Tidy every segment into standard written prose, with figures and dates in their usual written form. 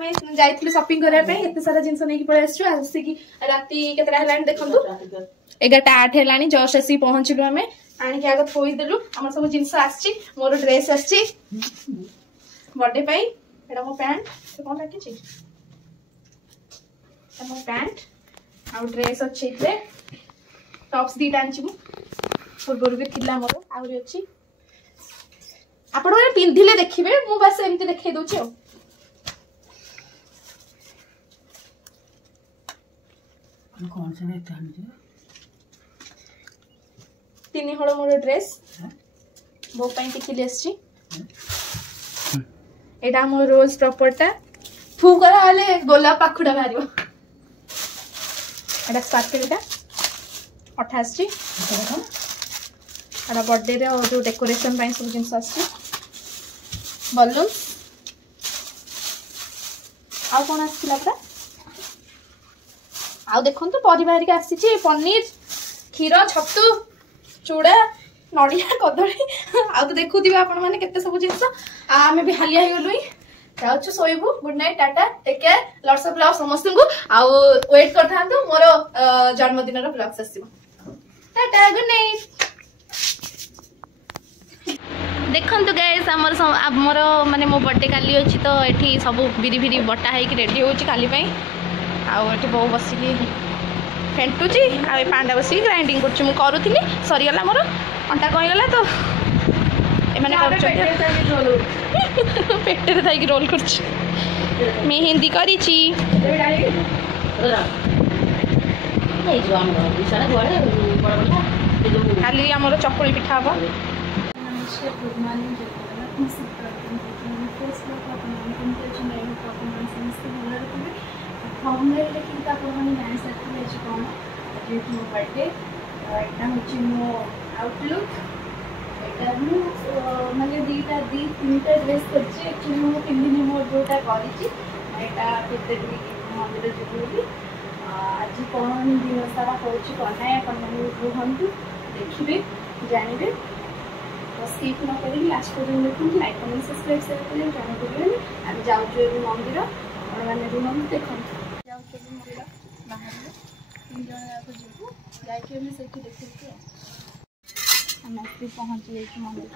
आम जाइए शॉपिंग करने एत सारा जिन नहीं पलि आसिक राति केतटा देखो 11:08 है जस्ट आसी पहुँचलु आम आणिक आग थोईदेलु आम सब जिन आसी मोर ड्रेस आसी बर्थडे पाई एटा मो पैंट से कौन लागी मो पैंट आउ ड्रेस अच्छे टॉप्स दीटा आनी पूर्व भी थी मोर आहरी अच्छी आपण मैंने पिंधिले देखिए मु बस एमती देखई दूची कौन से तीन हल मोर ड्रेस बो टिकिली आसी एटा मोर रोज प्रॉपर्टा फू करा गोलाप पाखुड़ा बाहर एटा स्पार्कलटा 28 एटा बर्थडे रे जो डेकोरेशन पाई सब जिन आसी बलून आउ कौन आसला पूरा आउ देखो परिवार आसी पनीर क्षीर छतु चूड़ा नड़िया कदली आउ तो देखुवे आपण मैंने केते सब जिन आम भी हालिया गलु जाऊँ शोबू good night tata take care lots of love समस्त को आउ वेट कर था मोर जन्मदिन ब्लॉग्स आसो टाटा गुड नाइट देखु गाइस आमर माने मो बर्थडे काली अच्छी तो ये सब बिरी बिरी बटा है रेडी हो काली आउ बो बसिकी फेंटुची आ पांडा बसिक ग्राइंडिंग करुँगी सरीगला मोर अंटा कहीगला तो पेटे थी रोल कर मेहंदी करी खाली आमर चकुली पिठा हम बर्थडे यहाँ हूँ मो आउटलुक माने दीटा दी तीनटा ड्रेस करछी मु पिंधिनी मोर जोटा करिछि एटा केते मंदिर जीवली आज कौन दिन सारा होछि कन्या कन्या रुहंतु देखिबे जानिबे तो स्किप न करी लास्ट पर्यंत देखु लाइक कमेंट सब्सक्राइब शेयर करें जान करियो हम जाउछु मंदिर और माने रुहंतु देखन जाउछु मंदिर बाहर तीन जन जाको जीवु जाके हम सेठी देखिछु हम पहुँच गए मंदिर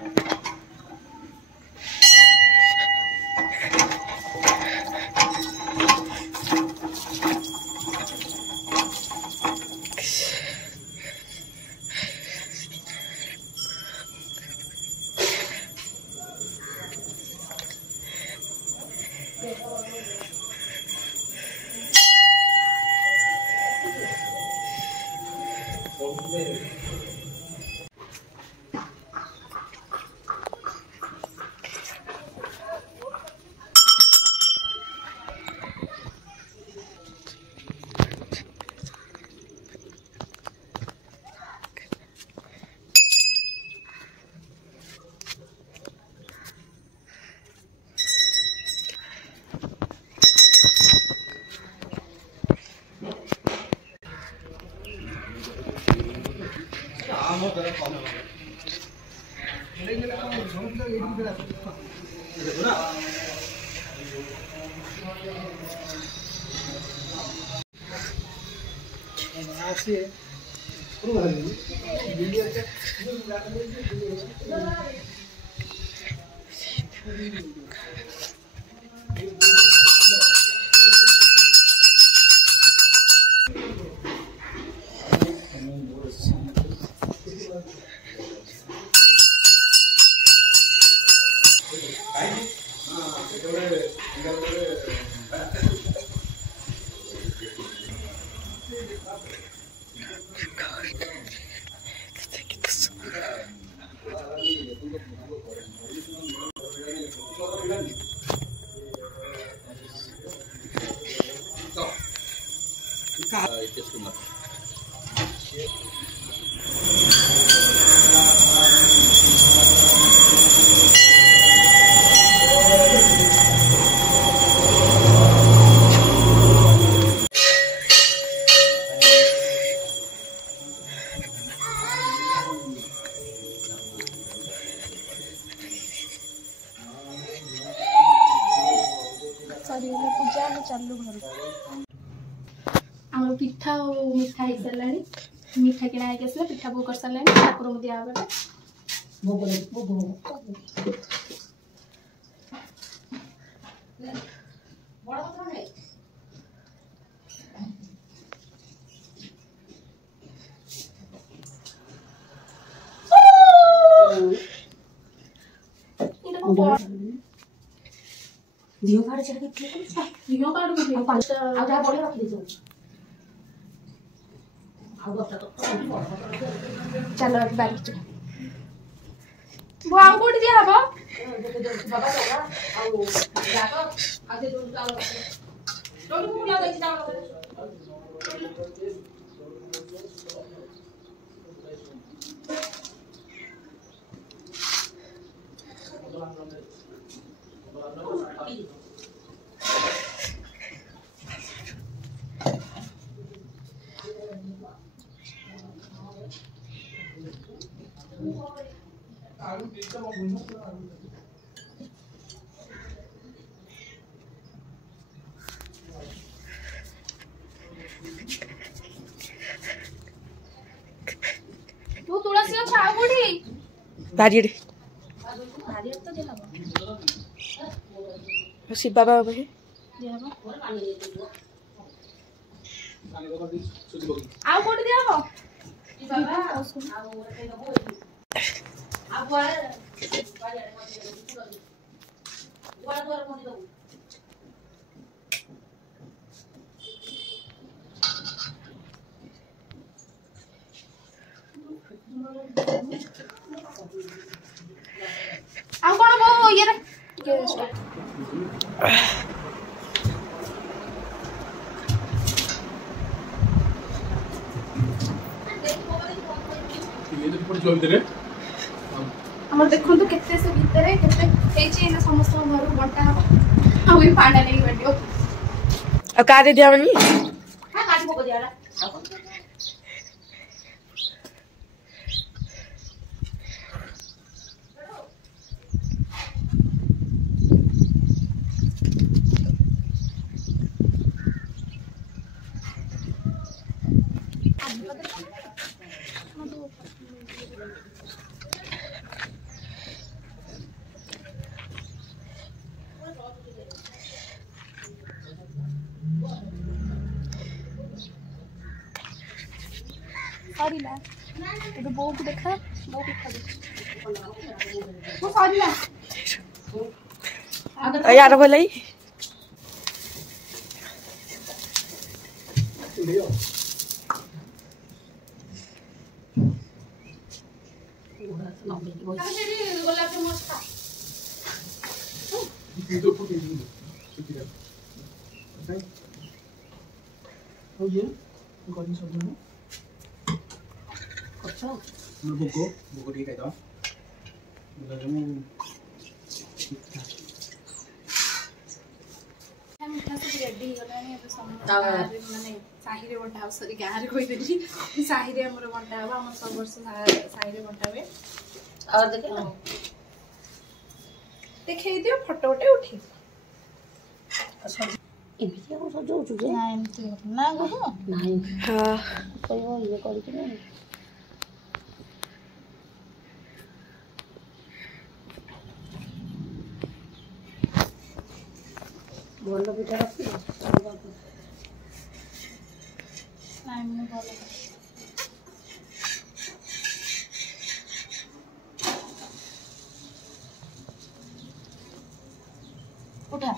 सरीगला पूजा चलू घर आम पिठा और मिठा हो सारा मिठा किना है आसला पिठा भोग कर सारे ठाकुर को दिया दियो काट चढ़ के दियो काट को आ जा बड़े रख दे चलो बारी वो आउ कोठी दिया हबो बाबा चला आ जाको आगे दूर चाल टोली को बुला देछि जाओ तू तुलसी गछ आउ कोठी बारीडे भारी तो दिया हबो शिव बाबा बाबा दिया हबो आउ कोठी दिया हबो बाबा आ कौन वो ये रे हमर देखो तो केते से भीतर केते ए जे ना समस्त घर बंटा हम आ भी पांडा नहीं बंटियो आ काटे दिया मनी हां काटी को दियाला सॉरी ला तो बो को देखा बो पिठा दे वो सॉरी ला यार भलाई गोलाप के मस्ता Oh iya, bukan sebelumnya. Kocok. Buku dia kayak itu. Bukan kamu. मिठा सब रेडी गलानी अब समझ माने साही रे बंटा सॉरी गां रे कोई देली साही रे हमर बंटा हबा हम सब वर्ष साही रे बंटा बे और देखे दियो फोटो उठे उठी एमितिया को सजौ छु ना एमती ना गो नहीं हां कोई ये करी कि नहीं बोलो बेटा रखी ना मैं बोले उठा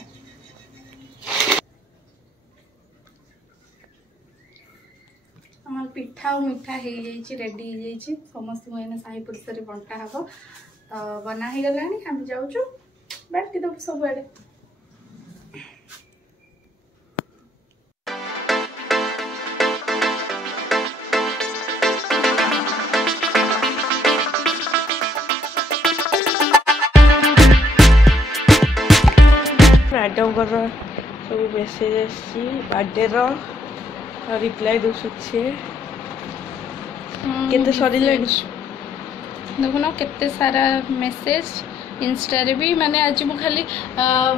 पिठा और मिठा हो रेडी हो समस्त साही पुरुष बंटा हम तो बना हो गला आम जाऊँ बाटी दब सब आड़े मैडम सब मेसेज बर्थडे रिप्लाई दो केते सरी देखुन केते सारा मेसेज इंस्टा रे भी माने आज मु खाली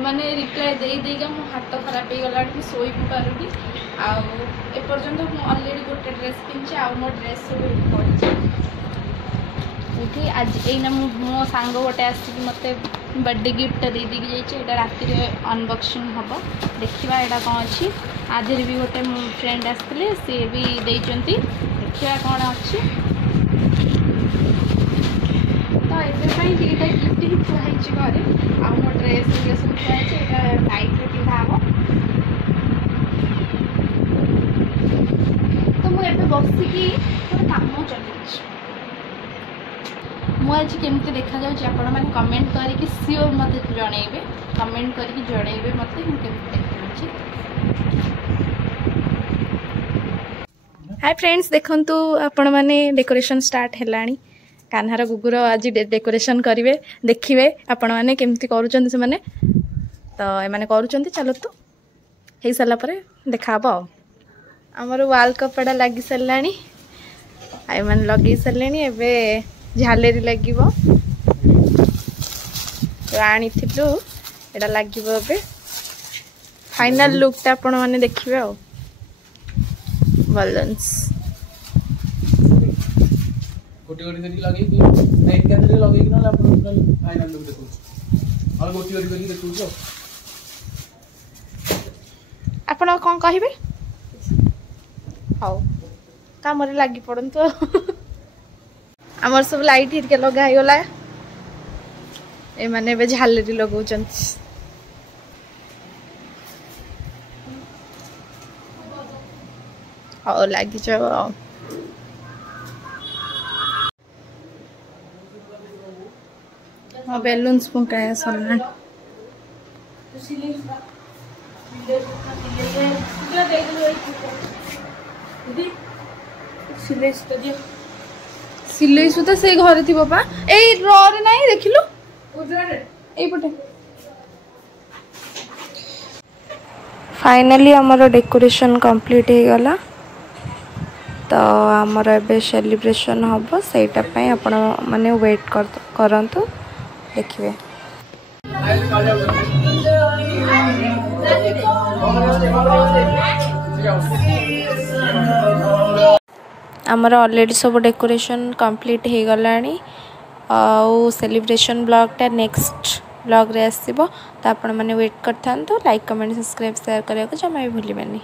माने रिप्लाई देगा मो हाथ खराब हो गला कि सोई भी पारुनी आउ ए पर्यंत मु ऑलरेडी गोटे ड्रेस पिनचे आउ मो ड्रेस सब पड़ी आज एना मो सांग गोटे आसिक मत बर्थडे गिफ्ट दे दी जाइए राति अनबॉक्सिंग हम देखा यहाँ कौन अच्छी आधे भी गोटे मो फ्रेंड आसते सी भी देती देखा कौन अच्छी तो ये दुईटा गिफ्ट ही थुआई घरे आ मो ड्रेस सब थुआई नाइट रे पिंधा हम तो मुझे बसिकी काम चलि मुझे केमती देखा जाऊँ आपण मैंने कमेंट करके सियोर मत जनइबे कमेंट करके जनइबे मत केमती देखा। हाय फ्रेंड्स देखंतु आपण मैंने डेकोरेशन स्टार्ट हैलानी कान्हार गुगुर आज डेकोरेशन करेंगे देखिए आपण मैंने केमती करुँच से मैंने तो ये करुँच चलो तो हो सारा देखा आमर वाल कपड़ा लगी सारा आई मैंने लगे सारे एवं झालेरी लगे आनी एटा लगे फाइनल लुकटा आपण मैंने देखिए आ बलून्स गोटी गोटी करके लगे कि नहीं इनके लगे कि ना अपन फाइनल लुक देखो और गोटी गोटी करके देखो आपण कौन कहिबे हाउ काम रे लागी पड़न तो आमर सब लाइट हिरके लगा गला ए माने बे झालेरी लगाउछन आ लागी छ आ बैलून्स फुंकाया सलान सिलाई सुता से घरे थी बाबा ए रे नहीं देखिलु एपटे फाइनली आमर डेकोरेशन कंप्लीट हो गला तो आमर एबे सेलिब्रेशन हम सेटा पई आपण माने वेट करंतु देखिए आमर ऑलरेडी सब डेकोरेशन कंप्लीट हो गलानी आउ सेलिब्रेशन ब्लॉगटा नेक्स्ट ब्लॉग रे आसीबो तो आपण माने वेट करथान तो लाइक कमेंट सब्सक्राइब शेयर करने को जमा भी भूलिबानी।